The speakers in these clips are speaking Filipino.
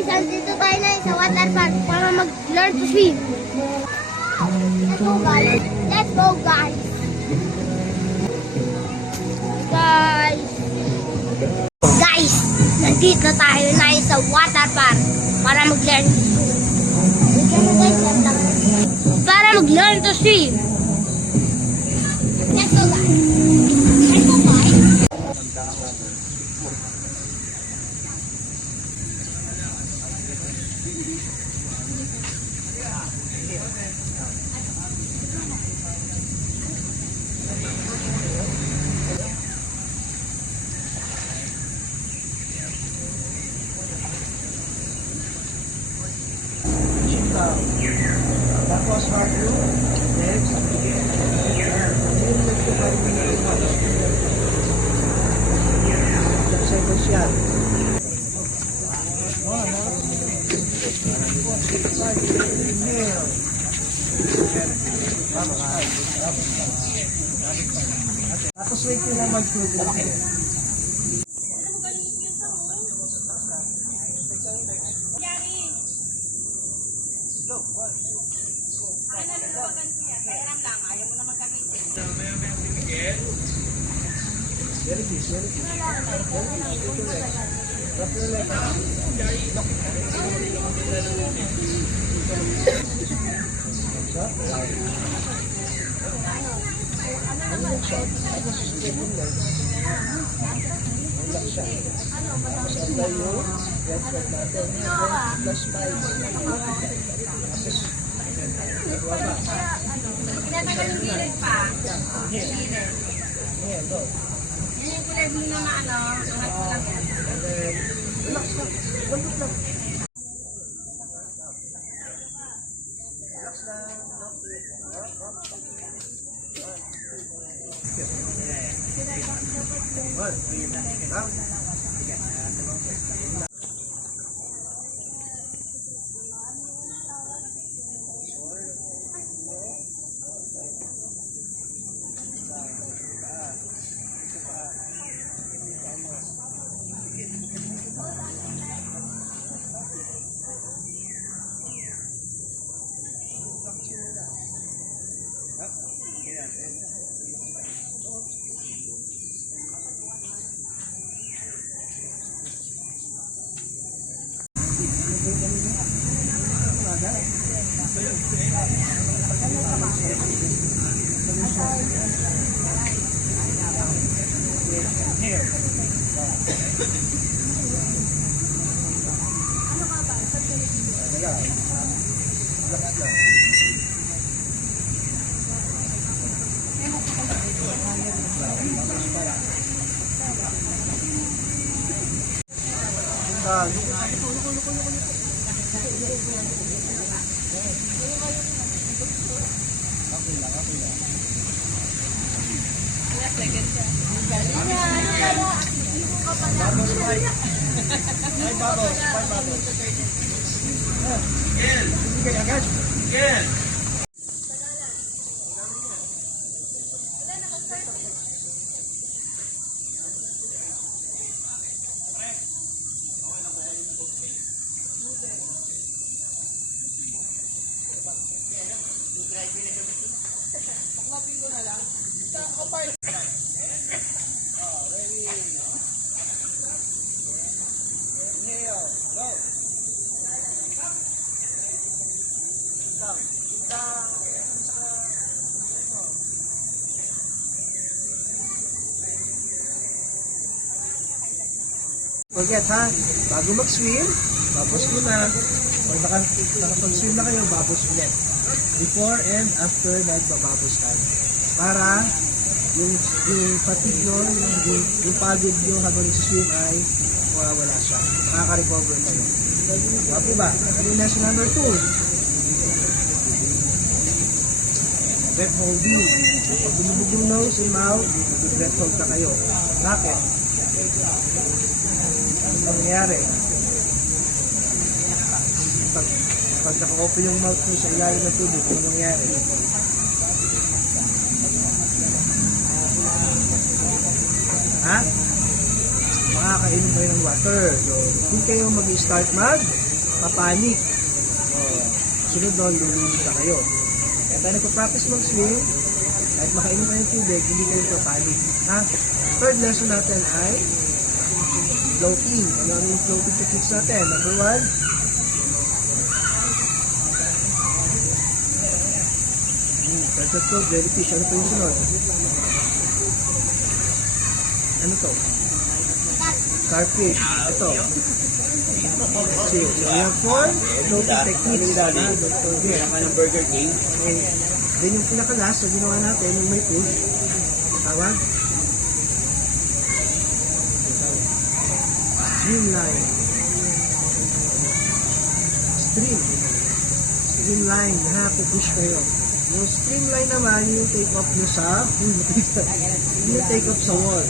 guys, andito tayo na sa water park para mag-learn to swim. Let's go guys. Let's go guys. Guys, nandito tayo na sa water park para mag-learn to swim. Para mag-learn to swim. Let's go guys. Let's go guys. Tapos bago, next, seconds yan. Tapos wait ko na mag-float. Yung kulay blue na ano, angat ko lang yan. Relax lang. Lambot lang. Relax lang. Forget ha, bago mag-swim, babos muna. Pag nakapag-swim na kayo, babos ulit. Before and after nagbababos tayo. Para yung fatigue nyo, yung pagod nyo habang nag-swim ay mawawala siya. Makaka-recover tayo. Bago ba? Ano yung lesson number 2? Breath holding. Pag binubog yung nose and mouth, breath hold na kayo. Bakit? Anong nangyayari? Pag naka-open yung mouth nyo sa ilalim ng tubig, anong nangyayari? Ha? Makakainom kayo ng water. So, kung kayo mag-start papanik. Sunod doon, lulunod na kayo. Kaya tayo nagpa-practice mag-swim, kahit makainom kayo ng tubig, hindi kayo papanik. Ha? Third lesson natin ay floating. Ano yung floating techniques natin? Number 1, perfect float, jellyfish. Ano pa yung sunod? Ano to? Starfish. Ito. See, we have 4 floating techniques. Dr. Jer. ng Burger King. Okay. Then yung pinaka-last, so ginawa natin, yung may push. Tawag? Streamline. Streamline. Ha, push kayo. Yung streamline naman, yung take off nyo sa, yung take off sa wall.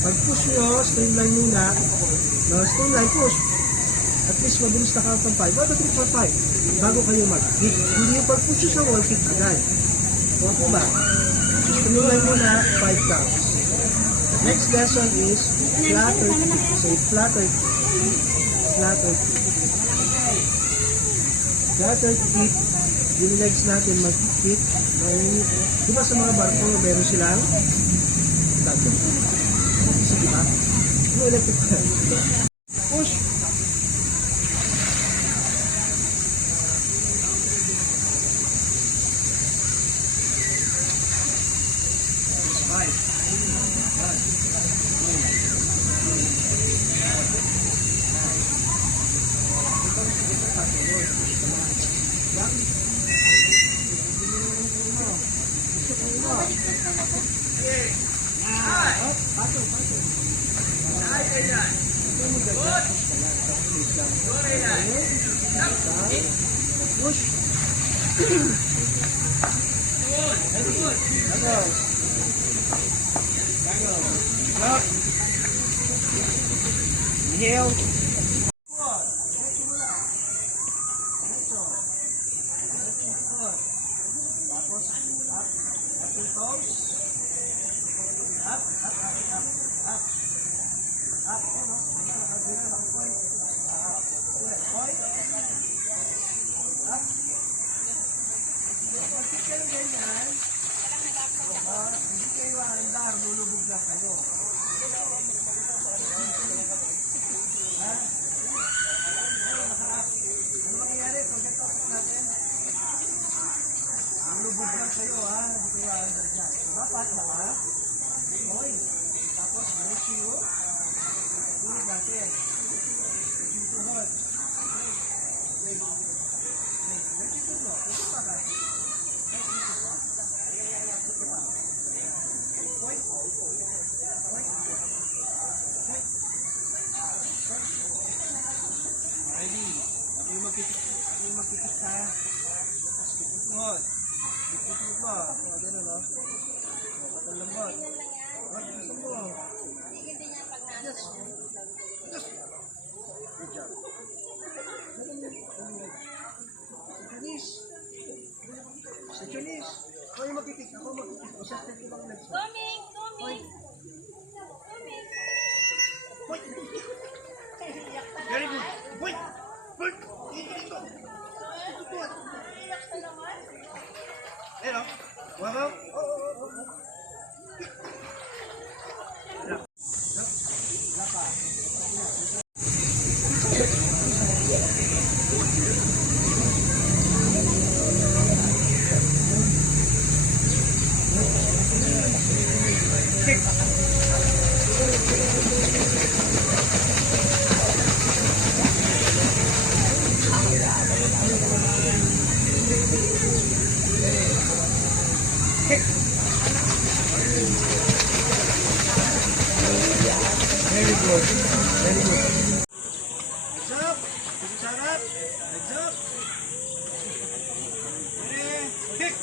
Pag push nyo, streamline muna. No, streamline, push. At least mabilis na count ng 5. 1, 2, 3, 4, 5. Bago kayo mag-kick. Hindi yung pag push nyo sa wall, kick agad. O po ba? Streamline muna, 5 counts. Next lesson is flutter kick. Say flutter kick. Flutter kick. Flutter kick. Yung legs natin mag-kick. Di ba sa mga barko, meron silang tato? Sige ba? Yung electric fan. Push! Five. Push. Up. Inhale. Tapos, up. Up your toes. Up, up, up, up, up. Up, ano? Point. Point. Up. Pag kayo ganyan, hindi kayo aandar, lulubog lang kayo. Ha? Ano mangyayari? Pag ito natin, lulubog lang kayo, ha? Hindi kayo aandar dyan. Dapat naka, oy. Tapos, ratio, tulog natin. Ratio to hold. Ratio to hold. Ito pa ka. Ready? Ako yung magkikit ka. Tikot. Tikot mo. O, gano'n, no? O, katalambot. What gusto mo? Yes. Yes. Good job. Sectionist. Sectionist. Ako yung magkikit. Ako magkikit. O, sector ko lang legs mo. Coming! Point. Coming! Point. Very good. Point. Point. Dito. Tukod. Ayan o. Wow. Very good. Very good. Legs up. Legs up. Legs up. Ready. Kick.